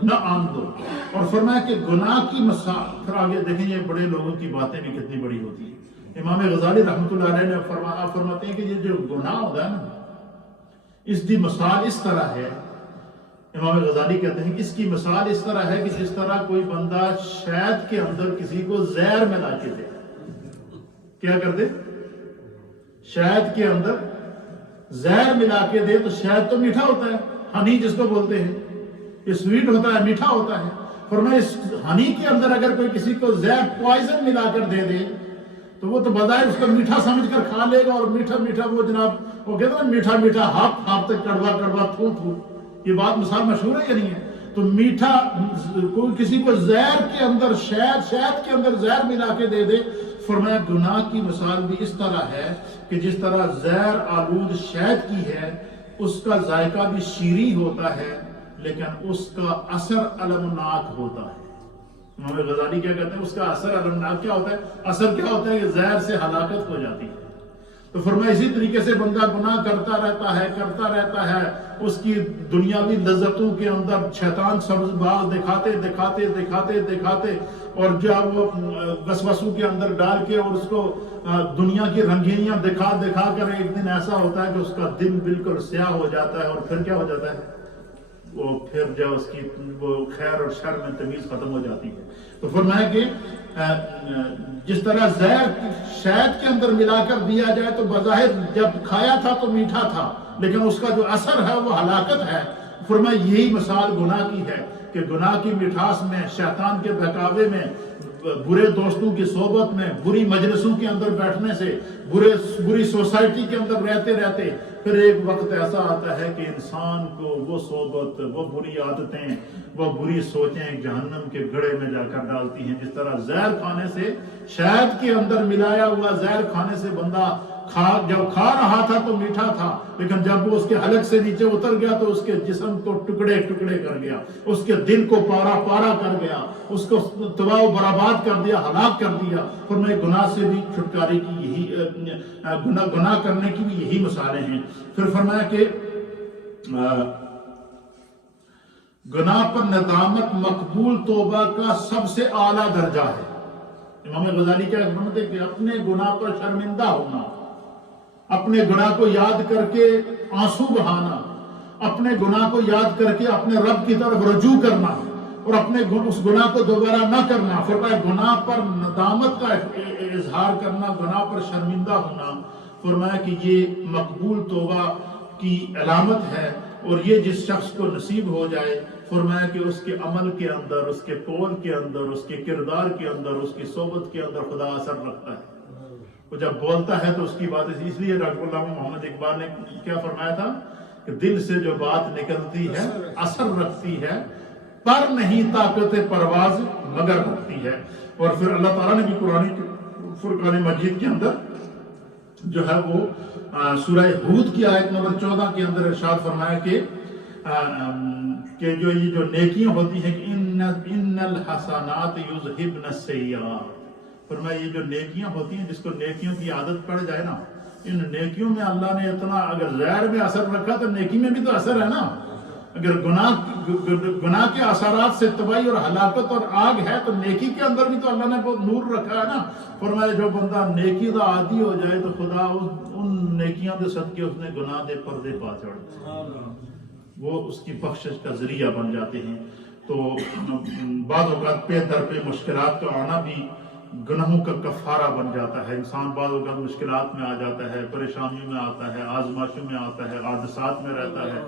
نہ آن دو۔ اور فرمایا کہ گناہ کی مثال، پھر آگے دیکھیں یہ بڑے لوگوں کی باتیں بھی کتنی بڑی ہوتی ہیں۔ امام غزالی رحمۃ اللہ علیہ نے فرماتے ہیں کہ یہ جو گناہ ہوتا ہے نا، اس دی مثال اس طرح ہے، امام غزالی کہتے ہیں کہ اس کی مثال اس طرح ہے کہ جس طرح کوئی بندہ شہد کے اندر کسی کو زہر ملا کے دے۔ کیا کر دے؟ شہد کے اندر زہر ملا کے دے، تو شہد تو میٹھا ہوتا ہے، ہنی جس کو بولتے ہیں، یہ سویٹ ہوتا ہے، میٹھا ہوتا ہے۔ فرمایا اس ہنی کے اندر اگر کوئی کسی کو زہر پوائزن ملا کر دے دے تو وہ تو بظاہر اس کو میٹھا سمجھ کر کھا لے گا، اور میٹھا میٹھا وہ جناب وہ کہتے ہیں میٹھا میٹھا ہاپ ہاپ تک، کڑوا کڑوا تھو تھو، یہ بات مثال مشہور ہے یا نہیں ہے؟ تو میٹھا کوئی کسی کو زہر کے اندر شہد کے اندر زہر ملا کے دے دے، فرمایا گناہ کی مثال بھی اس طرح ہے کہ جس طرح زہر آلود شہد کی ہے، اس کا ذائقہ بھی شیریں ہوتا ہے لیکن اس کا اثر المناک ہوتا ہے۔ امام غزالی کیا کہتے ہیں؟ اس کا اثر المناک کیا ہوتا ہے؟ اثر کیا ہوتا ہے کہ زہر سے ہلاکت ہو جاتی ہے۔ تو فرمایا اسی طریقے سے بندہ گناہ کرتا رہتا ہے، اس کی دنیاوی لذتوں کے اندر شیطان سبز باغ دکھاتے اور جب وہ وسوسوں کے اندر ڈال کے اور اس کو دنیا کی رنگینیاں دکھا کر ایک دن ایسا ہوتا ہے کہ اس کا دل بالکل سیاہ ہو جاتا ہے، اور پھر کیا ہو جاتا ہے؟ وہ پھر جب اس کی وہ خیر اور شر میں تمیز ختم ہو جاتی ہے۔ تو فرمایا کہ جس طرح زہر شہد کے اندر ملا کر دیا جائے تو بظاہر جب کھایا تھا تو میٹھا تھا، لیکن اس کا جو اثر ہے وہ ہلاکت ہے۔ فرمایا یہی مثال گناہ کی ہے کہ گناہ کی مٹھاس میں، شیطان کے بہکاوے میں، برے دوستوں کی صحبت میں، بری مجلسوں کے اندر بیٹھنے سے، بری سوسائٹی کے اندر رہتے رہتے پھر ایک وقت ایسا آتا ہے کہ انسان کو وہ صحبت، وہ بری عادتیں، وہ بری سوچیں جہنم کے گڑھے میں جا کر ڈالتی ہیں. جس طرح زہر کھانے سے، شہد کے اندر ملایا ہوا زہر کھانے سے بندہ جب کھا رہا تھا تو میٹھا تھا، لیکن جب وہ اس کے حلق سے نیچے اتر گیا تو اس کے جسم کو ٹکڑے ٹکڑے کر گیا، اس کے دل کو پارا پارا کر گیا، اس کو تباہ و برباد کر دیا، ہلاک کر دیا. فرمایا گناہ سے بھی چھٹکارے کی یہی گناہ کرنے کی بھی یہی مثالیں ہیں. پھر فرمایا کہ گناہ پر ندامت مقبول توبہ کا سب سے اعلیٰ درجہ ہے. امام غزالی کیا فرماتے ہیں کہ اپنے گناہ پر شرمندہ ہونا، اپنے گناہ کو یاد کر کے آنسو بہانا، اپنے گناہ کو یاد کر کے اپنے رب کی طرف رجوع کرنا اور اپنے اس گناہ کو دوبارہ نہ کرنا. فرمایا گناہ پر ندامت کا اظہار کرنا، گناہ پر شرمندہ ہونا، فرمایا کہ یہ مقبول توبہ کی علامت ہے. اور یہ جس شخص کو نصیب ہو جائے، فرمایا کہ اس کے عمل کے اندر، اس کے قول کے اندر، اس کے کردار کے اندر، اس کی صحبت کے اندر خدا اثر رکھتا ہے. وہ جب بولتا ہے تو اس کی بات اس لیے ڈاکٹر علامہ محمد اقبال نے کیا فرمایا تھا کہ دل سے جو بات نکلتی ہے اثر رکھتی ہے، پر نہیں طاقت پرواز مگر رکھتی ہے. اور پھر اللہ تعالیٰ نے بھی قرآن فرقان مجید کے اندر جو ہے وہ سورہ ہود کی آیت نمبر 14 کے اندر ارشاد فرمایا کہ جو یہ جو نیکیاں ہوتی ہیں کہ ان الحسنات یذہبن السیئات. فرمایا یہ جو نیکیاں ہوتی ہیں، جس کو نیکیوں کی عادت پڑ جائے نا، ان نیکیوں میں اللہ نے اتنا اگر زہر میں اثر رکھا تو نیکی میں بھی تو اثر ہے نا. اگر گناہ کے اثرات سے تباہی اور ہلاکت اور آگ ہے تو نیکی کے اندر بھی تو اللہ نے بہت نور رکھا ہے نا. فرمایا جو بندہ نیکی کا عادی ہو جائے تو خدا ان نیکیاں دے صدقے اس نے گناہ دے پردے پا چڑھتے، وہ اس کی بخشش کا ذریعہ بن جاتے ہیں. تو بعض اوقات پہ در پہ مشکلات کا آنا بھی گناہوں کا کفارہ بن جاتا ہے. انسان بعض اوقات مشکلات میں آ جاتا ہے، پریشانیوں میں آتا ہے، آزمائشوں میں آتا ہے، حادثات میں رہتا ہے.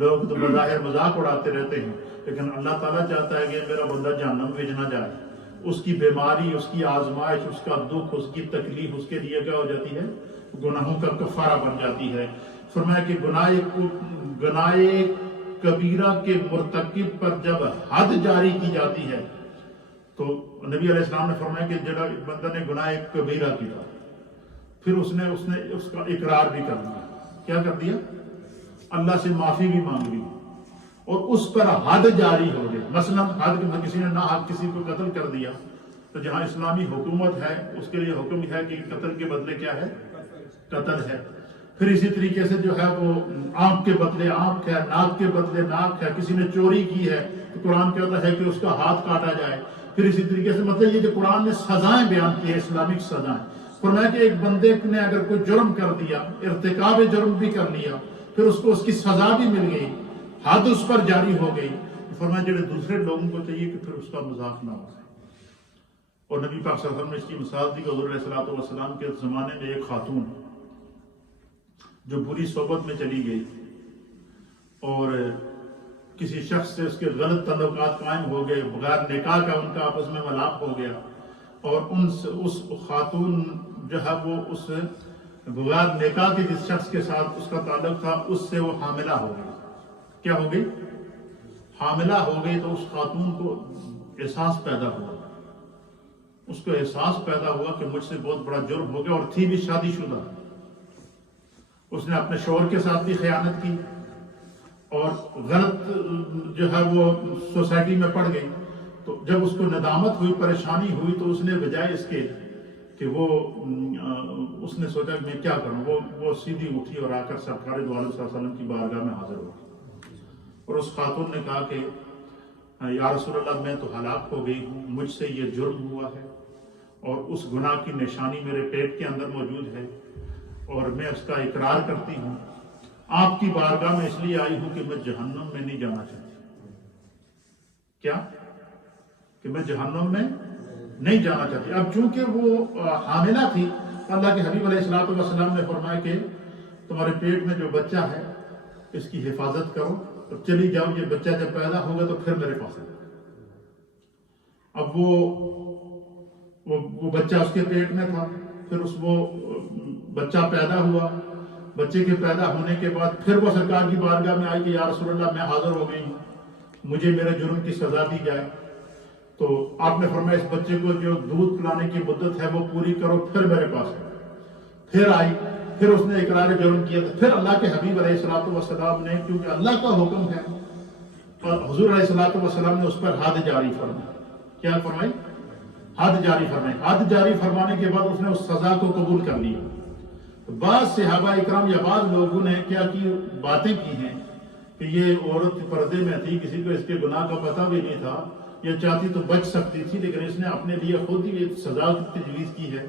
لوگ تو بظاہر مذاق اڑاتے رہتے ہیں، لیکن اللہ تعالیٰ چاہتا ہے کہ میرا بندہ جہنم میں نہ جائے. اس کی بیماری، اس کی آزمائش، اس کا دکھ، اس کی تکلیف اس کے لیے کیا ہو جاتی ہے؟ گناہوں کا کفارہ بن جاتی ہے. فرمایا کہ گناہ کبیرہ کے مرتکب پر جب حد جاری کی جاتی ہے تو نبی علیہ السلام نے فرمایا کہ جب بندہ نے گناہ کبیرہ کیا پھر اس نے اس کا اقرار بھی کر دیا. کیا کر دیا؟ اللہ سے معافی بھی مانگ لی اور اس پر حد جاری ہو گئی. مثلا حد کسی نے ناحق کسی کو قتل کر دیا تو جہاں اسلامی حکومت ہے اس کے لیے حکم ہے کہ قتل کے بدلے کیا ہے؟ قتل ہے. پھر اسی طریقے سے جو ہے وہ آنکھ کے بدلے آنکھ ہے، ناک کے بدلے ناک ہے. کسی نے چوری کی ہے تو قرآن کہتا ہے کہ اس کا ہاتھ کاٹا جائے. پھر اسی طریقے سے مطلب یہ جو قرآن نے سزائیں بیان کی ہے، اسلامک سزائیں. فرمایا کہ ایک بندے نے اگر کوئی جرم کر دیا، ارتکاب جرم بھی کر لیا، پھر اس کو اس کی سزا بھی مل گئی، حد اس پر جاری ہو گئی. فرمایا جو دوسرے لوگوں کو چاہیے کہ پھر اس کا مذاق نہ ہو. اور نبی پاک صلی اللہ علیہ وسلم نے اس کی مثال دی کہ حضور علیہ الصلوۃ والسلام کے زمانے میں ایک خاتون جو بری صحبت میں چلی گئی اور کسی شخص سے اس کے غلط تعلقات قائم ہو گئے، بغیر نکاح کا ان کا آپس میں ملاپ ہو گیا، اور اس خاتون جو ہے وہ اس بغیر نکاح کے جس شخص کے ساتھ اس کا تعلق تھا اس سے وہ حاملہ ہو گئی. کیا ہو گئی؟ حاملہ ہو گئی. تو اس خاتون کو احساس پیدا ہوا، اس کو احساس پیدا ہوا کہ مجھ سے بہت بڑا جرم ہو گیا، اور تھی بھی شادی شدہ. اس نے اپنے شوہر کے ساتھ بھی خیانت کی اور غلط جو ہے وہ سوسائٹی میں پڑ گئی. تو جب اس کو ندامت ہوئی، پریشانی ہوئی، تو اس نے بجائے اس کے کہ وہ اس نے سوچا کہ میں کیا کروں، وہ سیدھی اٹھی اور آ کر سرکار دو عالم صلی اللہ علیہ وسلم کی بارگاہ میں حاضر ہوا. اور اس خاتون نے کہا کہ یا رسول اللہ میں تو ہلاک ہو گئی ہوں، مجھ سے یہ جرم ہوا ہے اور اس گناہ کی نشانی میرے پیٹ کے اندر موجود ہے اور میں اس کا اقرار کرتی ہوں. آپ کی بارگاہ میں اس لیے آئی ہوں کہ میں جہنم میں نہیں جانا چاہتی. کیا؟ کہ میں جہنم میں نہیں جانا چاہتی. اب چونکہ وہ حاملہ تھی، اللہ کے حبیب علیہ الصلوۃ والسلام نے فرمایا کہ تمہارے پیٹ میں جو بچہ ہے اس کی حفاظت کرو اور چلی جاؤ، یہ بچہ جب پیدا ہوگا تو پھر میرے پاس ہے. اب وہ وہ بچہ اس کے پیٹ میں تھا، پھر وہ بچہ پیدا ہوا، بچے کے پیدا ہونے کے بعد پھر وہ سرکار کی بارگاہ میں آئی کہ یا رسول اللہ میں حاضر ہو گئی ہوں، مجھے میرے جرم کی سزا دی جائے۔ تو آپ نے فرمایا اس بچے کو جو دودھ پلانے کی مدت ہے وہ پوری کرو، پھر میرے پاس آؤ۔ پھر آئی، پھر اس نے اقرار جرم کیا تھا، پھر اللہ کے حبیب علیہ الصلوۃ والسلام نے، کیونکہ اللہ کا حکم ہے، اور حضور علیہ الصلوۃ والسلام نے اس پر حد جاری فرمائی۔ کیا فرمائی؟ حد جاری فرمائی۔ حد جاری فرمانے کے بعد اس نے اس سزا کو قبول کر لیا۔ بعض صحابہ اکرام یا بعض لوگوں نے کیا کی باتیں کی ہیں کہ یہ عورت پردے میں تھی، کسی کو اس کے گناہ کا پتہ بھی نہیں تھا، یہ چاہتی تو بچ سکتی تھی، لیکن اس نے اپنے لیے خود ہی ایک سزا کی تجویز کی ہے۔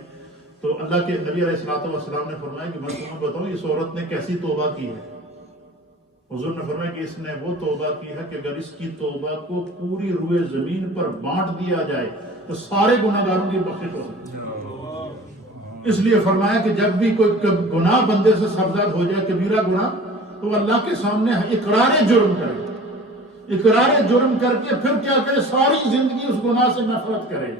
تو اللہ کے نبی علیہ الصلوۃ والسلام نے فرمایا کہ میں تمہیں بتاؤں اس عورت نے کیسی توبہ کی ہے۔ حضور نے فرمایا کہ اس نے وہ توبہ کی ہے کہ اگر اس کی توبہ کو پوری روئے زمین پر بانٹ دیا جائے تو سارے گناہ گاروں کی بخشش ہو سکتی ہے۔ اس لیے فرمایا کہ جب بھی کوئی گناہ بندے سے سرزد ہو جائے، کبیرہ گناہ، تو اللہ کے سامنے اقرار جرم کرے، اقرار جرم کر کے پھر کیا کرے، ساری زندگی اس گناہ سے نفرت کرے،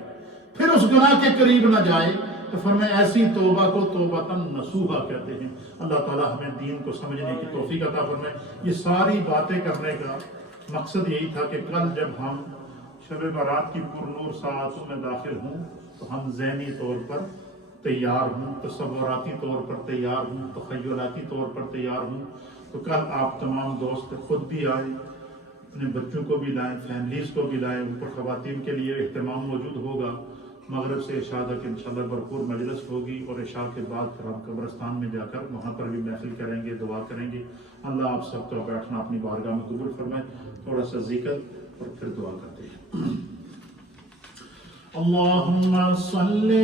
پھر اس گناہ کے قریب نہ جائے۔ تو فرمایا ایسی توبہ کو توبۃ نصوحہ کہتے ہیں۔ اللہ تعالیٰ ہمیں دین کو سمجھنے کی توفیق عطا فرمائے۔ یہ ساری باتیں کرنے کا مقصد یہی تھا کہ کل جب ہم شب برات کی پرنور ساعتوں میں داخل ہوں تو ہم ذہنی طور پر تیار ہوں، تصوراتی طور پر تیار ہوں، تخیلاتی طور پر تیار ہوں۔ تو کل آپ تمام دوست خود بھی آئیں، اپنے بچوں کو بھی لائیں، فیملیز کو بھی لائیں، اوپر خواتین کے لیے اہتمام موجود ہوگا۔ مغرب سے عشاء تک انشاءاللہ بھرپور مجلس ہوگی، اور عشاء کے بعد پھر ہم قبرستان میں جا کر وہاں پر بھی محفل کریں گے، دعا کریں گے۔ اللہ آپ سب کا بیٹھنا اپنی بارگاہ میں قبول فرمائے۔ تھوڑا سا ذکر اور پھر دعا کرتے ہیں۔ اللہم صلی